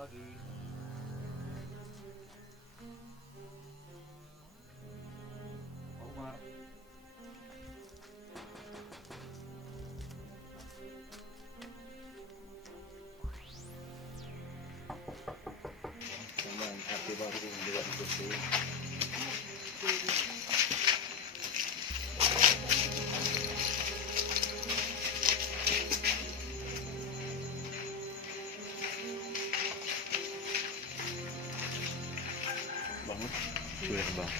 pagi. Pak Umar. Teman HP baru juga dikunci. Bangun. Sudah bang,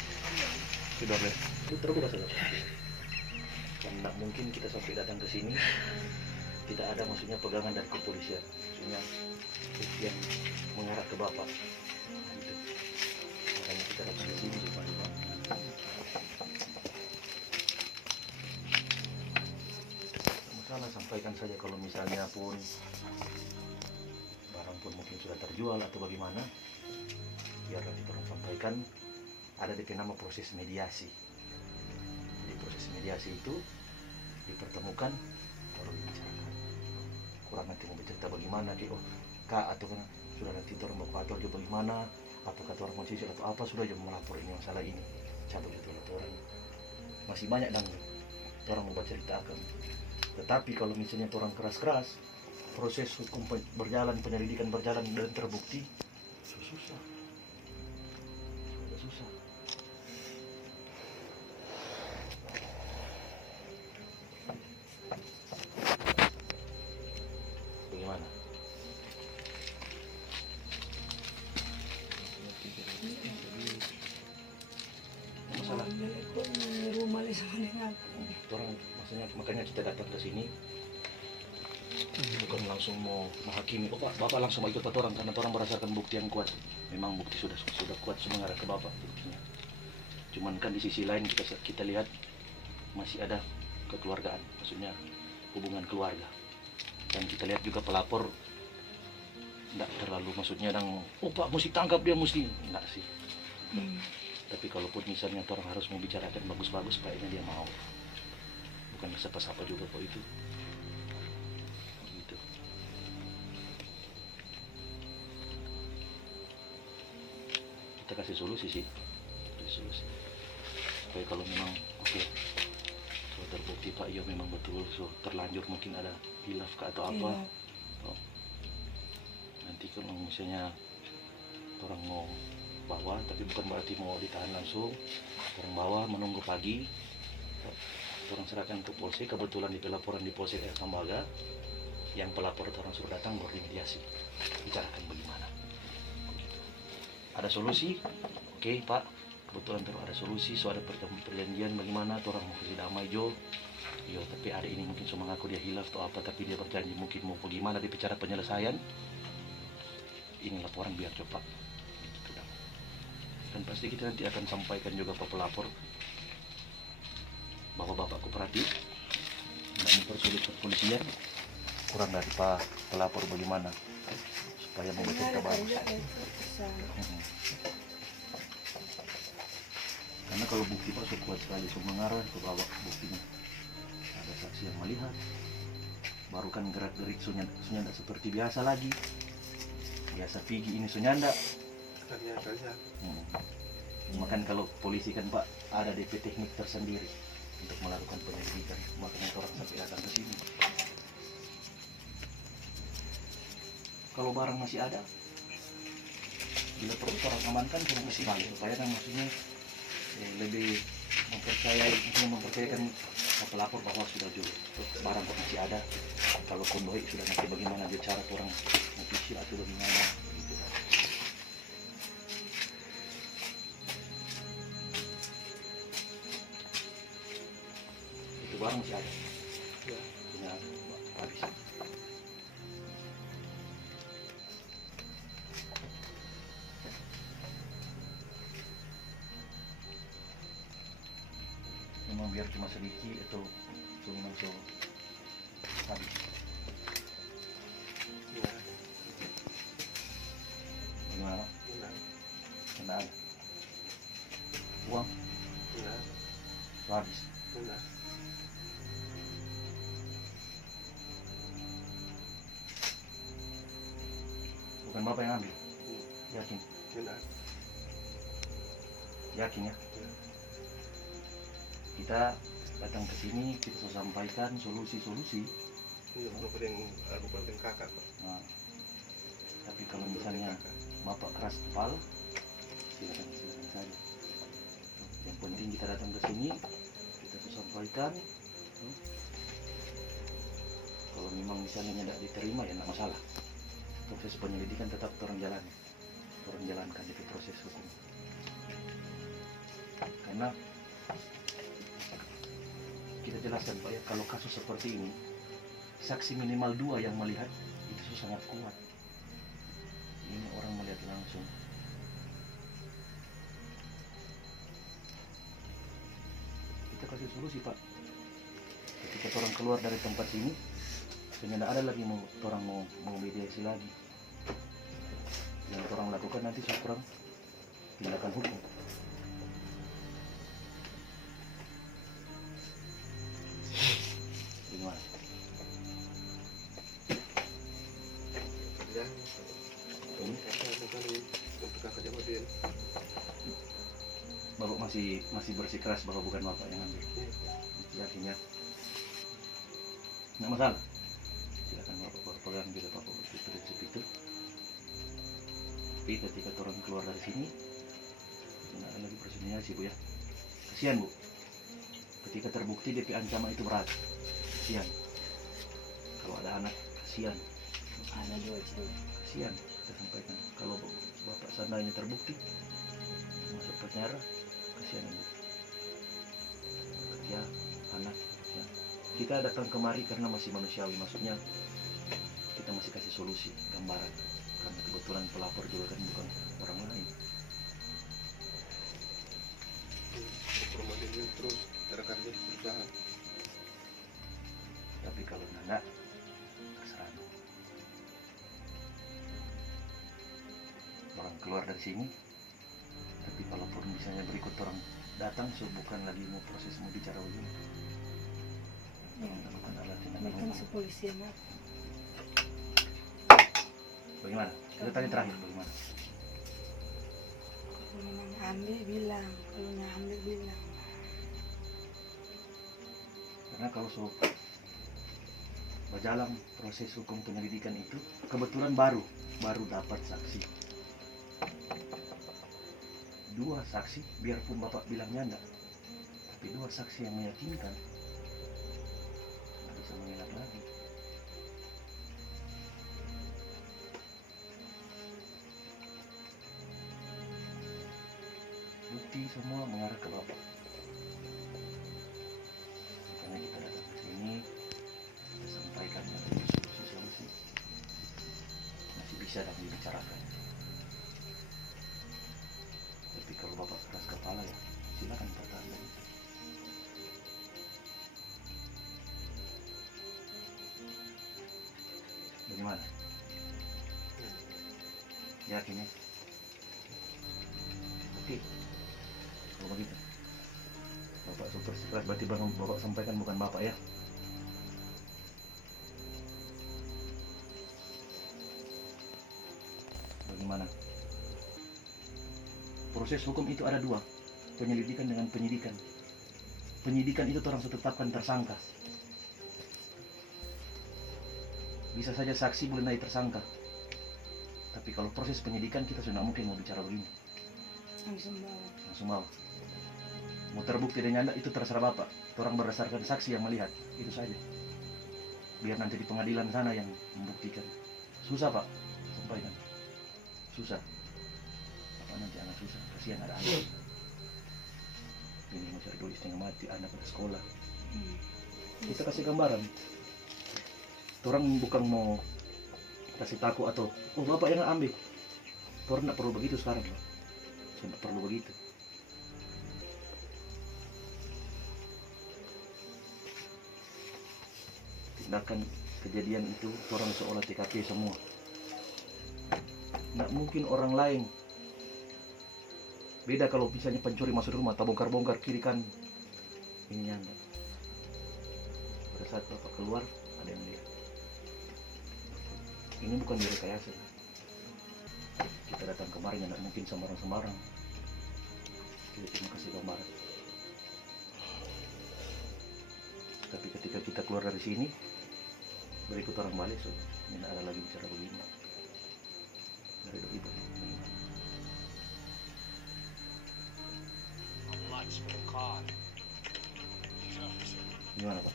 sudah deh. Terbuka saja. Dan tidak mungkin kita sampai datang ke sini tidak ada maksudnya pegangan dari kepolisian, maksudnya yang mengarah ke bapak. Gitu. Makanya kita datang ke sini cuma di bang. Masalah sampaikan saja kalau misalnya pun barang pun mungkin sudah terjual atau bagaimana, biar nanti orang sampaikan ada di nama proses mediasi. Jadi proses mediasi itu dipertemukan baru dibicarakan. Kurang nanti mau bercerita bagaimana, oh kak atau kan sudah nanti orang mau atur juga bagaimana, atau kata orang konsisi atau apa sudah juga melapor ini masalah ini, cabut itu laporan. Masih banyak dan orang mau berceritakan. Tetapi kalau misalnya orang keras-keras, proses hukum berjalan, penyelidikan berjalan dan terbukti, susah. Susah. Bagaimana? Masalah. Rumah di sana Orang maksudnya makanya kita datang ke sini bukan langsung mau menghakimi. Oh pak, bapak langsung mau ikut orang karena orang berdasarkan bukti yang kuat. Memang bukti sudah kuat semua mengarah ke bapak buktinya. Cuman kan di sisi lain kita lihat masih ada kekeluargaan, maksudnya hubungan keluarga. Dan kita lihat juga pelapor tidak terlalu maksudnya oh pak mesti tangkap dia mesti enggak sih. Tapi kalaupun misalnya orang harus membicarakan bagus-bagus, kayaknya dia mau. Bukan siapa-siapa juga kok itu. Gitu. Kita kasih solusi sih. Kasih solusi. Supaya kalau memang oke, kalau terbukti Pak iya memang betul terlanjur mungkin ada hilaf atau apa. Oh. Nanti kalau misalnya orang mau bawa, tapi bukan berarti mau ditahan langsung. Orang bawa menunggu pagi, orang serahkan ke polsek. Kebetulan di pelaporan di polsek Air Tambaga, yang pelapor orang suruh datang baru dimediasi, bicarakan bagaimana. Ada solusi, oke Pak, kebetulan terus ada solusi, so ada perjanjian bagaimana, orang mau kasih damai jo. Yo, tapi hari ini mungkin cuma ngaku dia hilaf atau apa, tapi dia berjanji mungkin mau bagaimana di bicara penyelesaian. Ini laporan biar cepat. Dan pasti kita nanti akan sampaikan juga ke pelapor bahwa bapak kooperatif dan mempersulit kepolisian, kurang dari pak pelapor bagaimana supaya mau bercerita bagus. Karena kalau bukti pak sudah kuat sekali, semua mengarah ke bawah buktinya. Ada saksi yang melihat, baru kan gerak-gerik sunyanda seperti biasa lagi. Biasa pergi ini sunyanda. Makan kalau polisi kan Pak ada DP teknik tersendiri untuk melakukan penyelidikan, makanya orang sampai datang ke sini. Kalau barang masih ada, bila perlu orang amankan kurang masih balik supaya kan maksudnya lebih mempercayakan pelapor bahwa sudah juga barang masih ada. Kalau kondoi sudah nanti bagaimana bicara orang ofisial atau bagaimana. Barang masih ada. Ya. Punya habis. Memang biar cuma sedikit atau cuma langsung habis. Ya. Gimana? Tidak ada. Uang? Tidak. Habis. Tidak. Bukan Bukan bapak yang ambil. Yakin? Benar. Yakin ya? Ya. Kita datang ke sini, kita sudah sampaikan solusi-solusi. Iya, bukan kakak Pak. Nah, tapi kalau misalnya bapak keras kepala, silakan saja. Yang penting kita datang ke sini, kita sudah sampaikan. Kalau memang misalnya tidak diterima ya tidak masalah. Proses penyelidikan tetap orang jalankan itu proses hukum. Karena kita jelaskan Pak ya, kalau kasus seperti ini, saksi minimal 2 yang melihat itu sangat kuat. Ini orang melihat langsung. Kita kasih solusi Pak. Ketika orang keluar dari tempat ini, tidak ada lagi orang mau mediasi lagi. Yang orang lakukan nanti seorang tindakan hukum. Gimana? Ya. Untuk kakak jawabin. Bapak masih bersikeras bahwa bukan bapak yang ambil. Yakinnya nggak masalah. Silakan bapak pegang bila bapak berprinsip itu. Tapi ketika orang keluar dari sini, tidak ada lagi persediaan Bu ya. Kasihan Bu. Ketika terbukti DP ancaman itu berat, kasihan. Kalau ada anak, kasihan. Ada 2 cewek. Kasihan. Kita sampaikan. Kalau bapak seandainya terbukti masuk penjara, kasihan Bu. Ya, anak. Ya. Kita datang kemari karena masih manusiawi, maksudnya kita masih kasih solusi, gambaran. Karena kebetulan pelapor juga kan bukan orang lain. Promosi terus rekan dia berusaha. Tapi kalau enggak, terserah. Orang keluar dari sini, tapi kalaupun misalnya berikut orang datang, so bukan lagi mau proses mau bicara begini. Ya. Bukan ada Ini tindakan kan hukum. sepolisian Pak. Bagaimana? Kita tanya terakhir bagaimana? Kalau memang ambil bilang, kalau nggak ambil bilang. Karena kalau so berjalan proses hukum penyelidikan itu, kebetulan baru dapat saksi. 2 saksi, biarpun bapak bilangnya enggak, tapi 2 saksi yang meyakinkan, nggak bisa mengelak lagi. Bukti semua mengarah ke bapak. Makanya kita datang ke sini, kita sampaikan solusi-solusi. Masih bisa dan dibicarakan. Tapi kalau bapak keras kepala ya, silakan pertahankan. Bagaimana? Yakin ya? Oke. Kalau begitu, bapak super keras berarti bapak sampaikan bukan bapak ya. Bagaimana? Proses hukum itu ada 2, penyelidikan dengan penyidikan. Penyidikan itu orang tetapkan tersangka. Bisa saja saksi boleh naik tersangka. Tapi kalau proses penyidikan kita sudah mungkin mau bicara begini. Langsung bawa. Mau terbukti dengan anda itu terserah bapak. Orang berdasarkan saksi yang melihat, itu saja. Biar nanti di pengadilan sana yang membuktikan. Susah Pak, sampaikan. Susah. Apa nanti anak susah, kasihan ada anak. Ini mau cari duit setengah mati, anak pada sekolah. Kita kasih gambaran. Orang bukan mau kasih takut atau oh bapak yang ambil. Orang tidak perlu begitu sekarang Pak. Tidak perlu begitu. Tindakan kejadian itu orang seolah TKP semua. Tidak mungkin orang lain. Beda kalau misalnya pencuri masuk rumah atau bongkar-bongkar kiri kan. Ini nyanda. Pada saat bapak keluar ada yang lihat. Ini bukan direkayasa. kita datang kemarin nggak mungkin sembarang-sembarang. Kita cuma kasih gambaran. Tapi ketika kita keluar dari sini, berikut orang balik, so tidak ada lagi bicara begini. Dari doi bagaimana? Gimana Pak?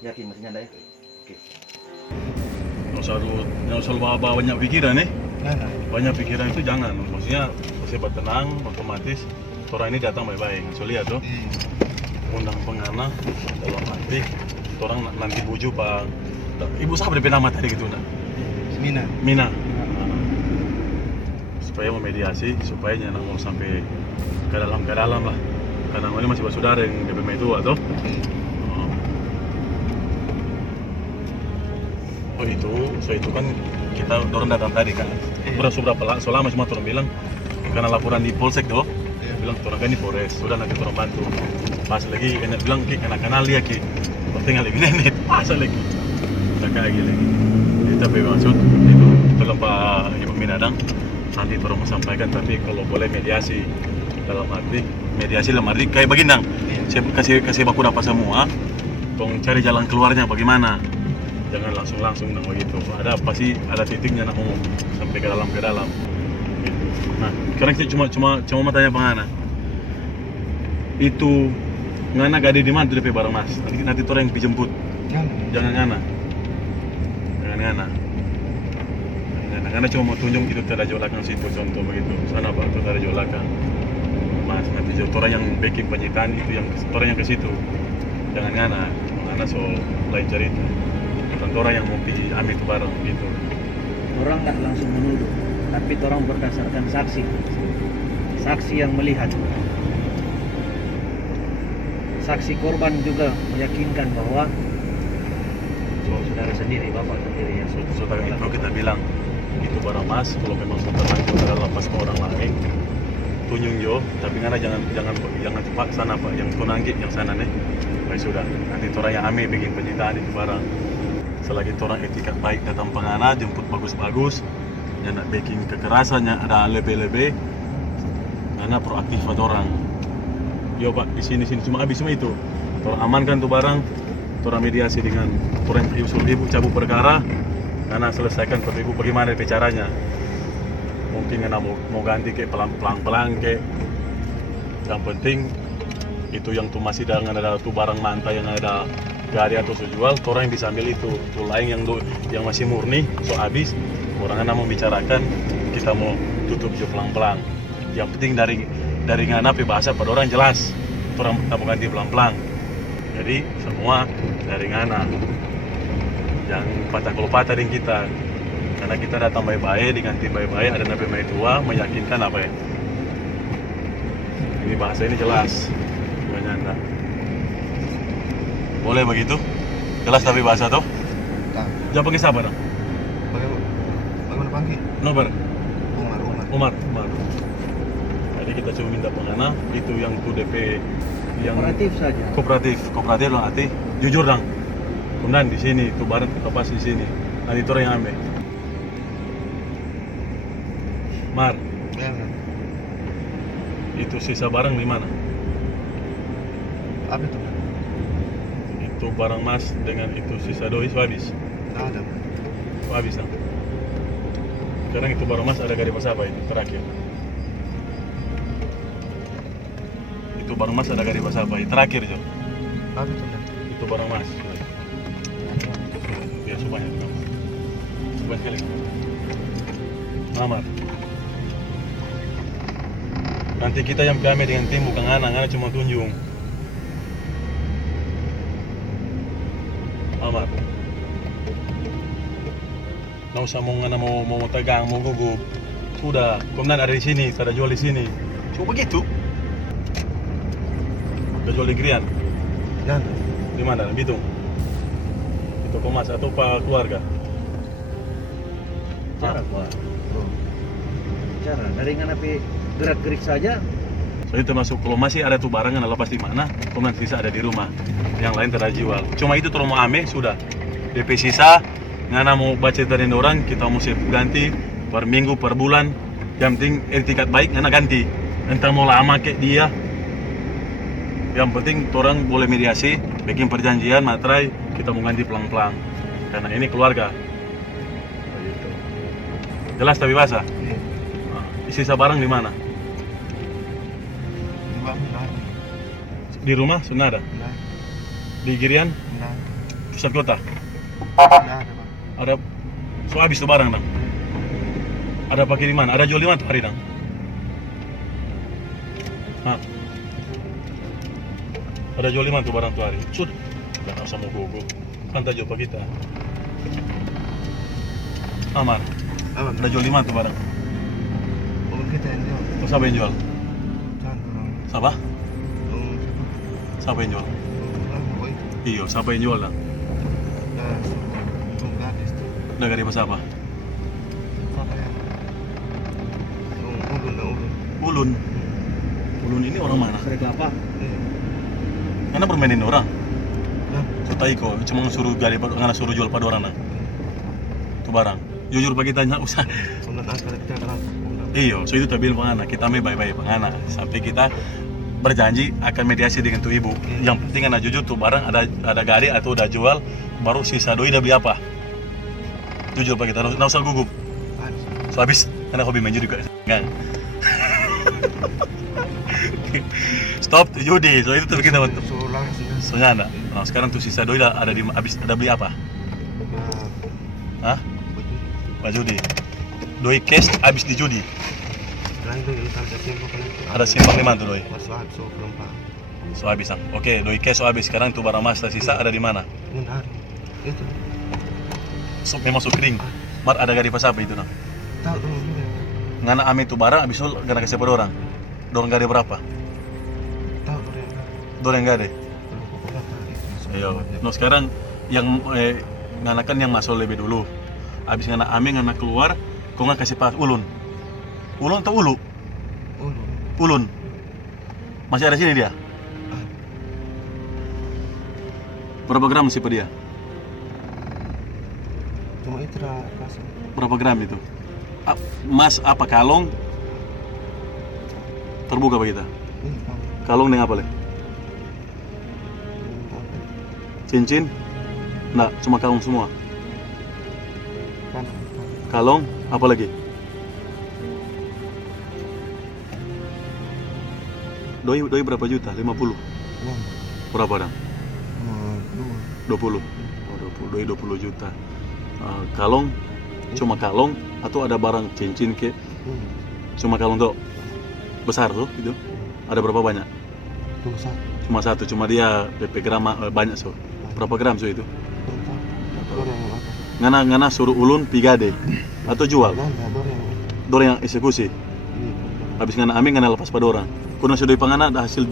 Yakin masih nyanda ya? Oke. Nggak usah bawa banyak pikiran nih. Banyak pikiran itu jangan. Maksudnya bersifat tenang, otomatis orang ini datang baik-baik. So lihat tuh, undang pengana dalam arti orang nanti buju Pak. Ibu siapa DP nama tadi gitu nak? Mina. Supaya memediasi, supaya jangan mau sampai ke dalam lah. Karena ini masih bersaudara yang DP itu atau? Oh itu kan kita dorong datang tadi kan. Sudah selama cuma orang bilang karena laporan di Polsek doh. Bilang orang kan di Polres, sudah nanti orang bantu. Pas lagi enak bilang ki enak kenal dia ki. Tinggal lagi nenek, pas lagi. Tak kayak gini. Tapi maksud itu tolong Pak Ibu Minadang nanti orang mau sampaikan, tapi kalau boleh mediasi dalam arti kayak begini. Saya kasih baku dapat semua. Tolong cari jalan keluarnya bagaimana. Jangan langsung nang begitu. Pasti ada titiknya nak mau sampai ke dalam. Gitu. Nah, sekarang saya cuma mau tanya pengana. Itu ngana gade di mana tuh DP barang Mas? Nanti orang yang dijemput. Jangan ngana. Ngana cuma mau tunjuk itu ada jolakan situ contoh begitu. Sana Pak, itu ada jolakan. Mas, nanti orang yang backing penyitaan itu yang orang yang ke situ. Jangan ngana so lain cerita. Orang yang mau ambil itu barang gitu. Orang nggak langsung menuduh, tapi orang berdasarkan saksi yang melihat. Saksi korban juga meyakinkan bahwa saudara sendiri, bapak sendiri ya. Saudara itu kita bilang itu barang Mas, kalau memang terlanjur adalah lepas ke orang lain, tunjuk jo, tapi jangan cepat sana Pak, yang tunanggit yang sana nih. Baik sudah, nanti orang yang ambil bikin penyitaan itu barang. Selagi orang etikat baik datang pengana, jemput bagus-bagus, yang nak backing kekerasannya ada lebih-lebih, karena proaktif atau orang. Yo Pak, di sini cuma habis semua itu. Orang amankan tuh barang, orang mediasi dengan orang ibu cabut perkara, karena selesaikan ke ibu bagaimana caranya. Mungkin karena mau ganti kayak pelang kayak. Yang penting itu yang tuh masih ada tuh barang mantai yang ada gari atau jual, orang yang bisa ambil itu. Tuh lain yang masih murni, so habis, orang mau bicarakan, kita mau tutup jo pelang-pelang. Yang penting dari ngana bahasa pada orang jelas, orang mau ganti pelang-pelang. Jadi semua dari ngana, yang patah kalau patah dengan kita, karena kita datang baik-baik, diganti baik-baik, ada nabi baik tua, meyakinkan apa ya. Ini bahasa ini jelas, bukan nyanda. Boleh begitu? Jelas tapi bahasa tuh? Jangan panggil siapa dong? Bagaimana panggil? Nomor? Umar. Jadi kita cuma minta pengana, itu yang tuh DP yang Kooperatif saja. Kooperatif lah hati. Jujur dong. Kemudian di sini, tuh barang kita pas di sini. Nanti itu orang yang ambil. Mar, itu sisa barang di mana? Apa itu? Itu barang Mas dengan itu sisa doi habis. Nggak ada. Habis kan? Sekarang itu barang Mas ada dari pas apa itu terakhir? Itu barang Mas ada dari pas apa itu terakhir Jo? Apa itu? Itu barang Mas. Ya supaya sekali. Amat. Nanti kita yang kami dengan tim bukan ngana cuma tunjung. Amat. Nggak usah mau tegang, mau gugup. Sudah, kemudian ada di sini, ada jual di sini. Cuma begitu. Ada jual di Grian. Jangan. Di mana? Bitung. Itu Komas atau Pak keluarga? Cara dari nganapi gerak-gerik saja. So itu termasuk kalau masih ada tuh barang yang lepas di mana, kemudian sisa ada di rumah. Yang lain terjual. Cuma itu terus mau ame sudah. DP sisa ngana mau baca dari orang, kita mesti ganti per minggu, per bulan. Yang penting etikat baik ngana ganti. Entah mau lama kayak dia. Yang penting orang boleh mediasi, bikin perjanjian, materai, kita mau ganti pelan-pelan. Karena ini keluarga. Begitu. Jelas tapi basah. Iya. Sisa barang di mana? Di bawah benar. Di rumah sudah ada. Benar. Di Girian, Benar. pusat kota. Benar ada, Pak. Ada. So habis tuh barang dong. Ada pakai di mana? Ada jual di mana tuh hari dong? Hah? Ada jual di mana tuh barang tuh hari? Sudah. Jangan usah mau gogo. Santai aja Pak kita. Amar. Apa? Ada jual di mana tuh barang? Om kita yang jual. Oh, siapa yang jual? Jangan orang. Siapa? Om Siapa yang jual? orang boy. Iya, siapa yang jual lah? Dah. Om gadis tuh. Udah dari pas apa? Apa ya? Ulun dah ulun. Ulun. Ulun ini orang mana? Sari kelapa. Iya. Karena permainin orang. Nah. Sotai kok, cuma suruh gali, karena suruh jual pada orang nah. Tuh barang. Jujur bagi tanya usah. Om dan angkat kita berapa? Iyo, so itu tak bilang pengana, kita may baik-baik pengana sampai kita berjanji akan mediasi dengan tuh ibu. Yang penting anak jujur tuh barang ada gari atau udah jual, baru sisa doi udah beli apa. Jujur bagi kita, nggak usah gugup. So habis, karena hobi main judi juga. Enggak. Stop judi, so itu tuh kita waktu. So langsung. Soalnya ada. Nah, sekarang tuh sisa doi ada di habis ada beli apa? Hah? Pak judi. Doi cash habis di judi. Lain tuh yang ada simpang kan. Ada simpang di mana tuh doi? Masuk so perempat. So habis ang. Oke, doi cash so habis. Sekarang tuh barang mas sisa ada di mana? Benar. Itu. So memang so kering. Mar ada gadi pas apa itu nang? Tahu tuh. Ngana ame tuh barang habis itu gana kasih pada orang. Dorang gade berapa? Tahu tuh ya. Dorang gade. Ayo. No sekarang yang ngana kan yang masuk lebih dulu. Habis ngana ame ngana keluar, kau nggak kasih pas ulun. Ulun atau ulu? Ulun. Ulun. Masih ada sini dia. Berapa gram sih dia? Cuma itu dah kasih. Berapa gram itu? Mas apa kalong? Terbuka apa kita? Ini Pak. Kalong dengan apa le? Cincin? Nggak, cuma kalung semua. Kan. Kalong, apa lagi? Doi berapa juta? 50? Uang. Berapa dong? Dua. 20? Oh, 20. Doi 20 juta. Kalong, cuma kalong atau ada barang cincin ke? Cuma kalong tuh besar tuh gitu. Ada berapa banyak? Cuma satu. Cuma satu, cuma dia PP gram banyak so. Berapa gram so itu? Ngana suruh ulun pigade atau jual? Dor yang eksekusi. Habis ngana aming ngana lepas pada orang. Kuno sudah pangana hasil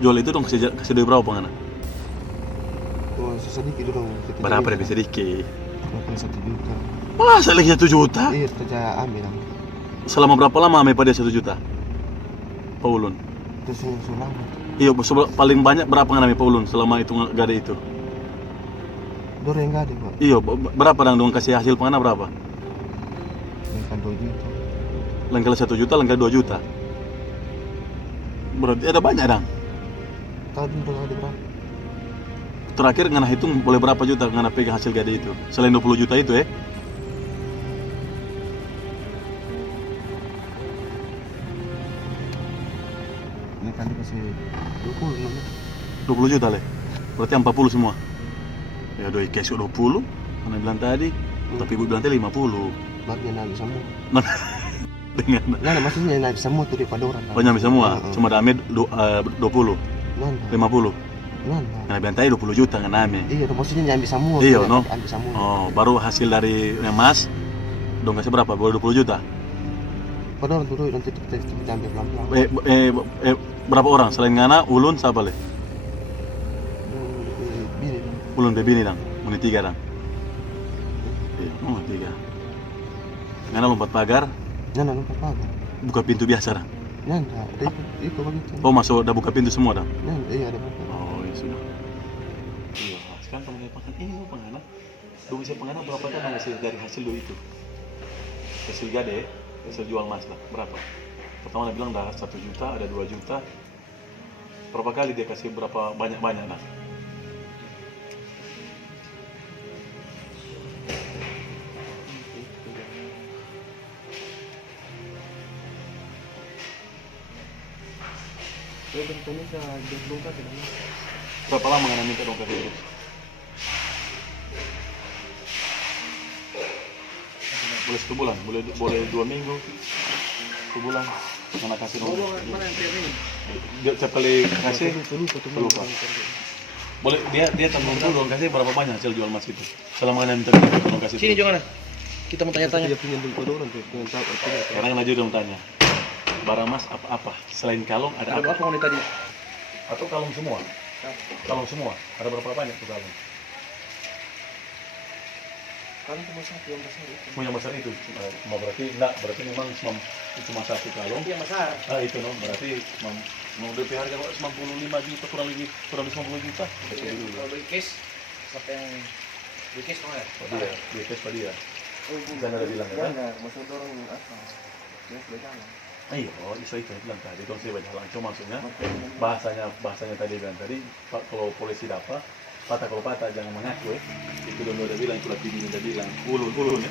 jual itu dong kasih doi berapa pangana? Sedikit dong. Berapa lebih sedikit? 1 juta. Masa lagi 1 juta? Iya, kita ambil. Selama berapa lama ame pada 1 juta? Paulun. Terus yang selama. Iya, paling banyak berapa ngana ame Paulun selama itu gade itu? Dor yang gak ada, Pak. Iya, berapa dong kasih hasil pangana berapa? Yang 2 juta. Lain kali 1 juta, lain kali 2 juta. Berarti ada banyak dong. Tahu dulu ada berapa? Terakhir ngana hitung boleh berapa juta ngana pegang hasil gade itu? Selain 20 juta itu Ini kan dikasih 20 namanya. 20 juta le. Berarti 40 semua. Ya doi cash 20, mana bilang tadi. Tapi ibu bilang tadi 50. Baru yang nabi semua. Dengan Nah, maksudnya yang nabi semua tuh daripada orang. oh nyampe semua, cuma dame 20, Nah, 50. nah. Ngana bilang tadi 20 juta ngana ame. Iya, maksudnya yang ambil semua. Iya, tuh, no. Ambil semua. Oh, baru hasil dari yang mas dong kasih berapa? Baru 20 juta. Padahal tuh nanti kita ambil pelan-pelan. Berapa orang? Selain ngana, ulun siapa le? Bini. Ulun bebini dang, muni 3 dang. Iya, 3. Ngana lompat pagar, Nah, lupa pagar. buka pintu biasa dang. Nah, itu begitu. Oh, masuk udah buka pintu semua dang. Nah, iya ada buka. Oh, ya sudah. Iya, sekarang kamu lihat makan ini mau pangana. Dulu saya pengen berapa kan hasil dari hasil dulu itu, hasil gade, hasil jual emas lah berapa? Pertama dia bilang dah 1 juta, ada 2 juta. Berapa kali dia kasih berapa banyak nah? Saya bentuknya ke dongkrak tidak mas. Berapa lama nggak minta dong kasih itu? Boleh 1 bulan, boleh 2 minggu, 1 bulan. Mana kasih dong? Mana yang tiap ini? Dia setiap kali kasih lupa. Boleh dia tanggung dulu dong kasih berapa banyak hasil jual emas itu. Selama nggak minta dong kasih. Sini jangan. Kita mau tanya-tanya. Dia punya bentuk orang tuh dengan tahu tidak. Sekarang Najib dong tanya. Barang emas apa-apa selain kalung ada Ada apa? apa wanita tadi? Atau kalung semua? Kalung semua. Ada berapa banyak tuh kalung? Kan cuma satu yang besar itu. Punya besar itu. Cuma berarti enggak, berarti memang cuma 1 kalung. Yang besar. Ah itu no, berarti mau DP harga 95 juta kurang lebih 50 juta. Itu dulu. Kalau beli case, siapa yang beli case mau ya? Dia tes pada dia. Oh, Jangan ada bilang kan? Enggak, maksud orang apa? Dia sudah jalan. Iya, itu bilang tadi. Kalau saya baca langsung maksudnya bahasanya tadi bilang tadi, Pak kalau polisi dapat patah kalau patah jangan mengaku Itu udah bilang, itu lagi udah bilang ulun ya.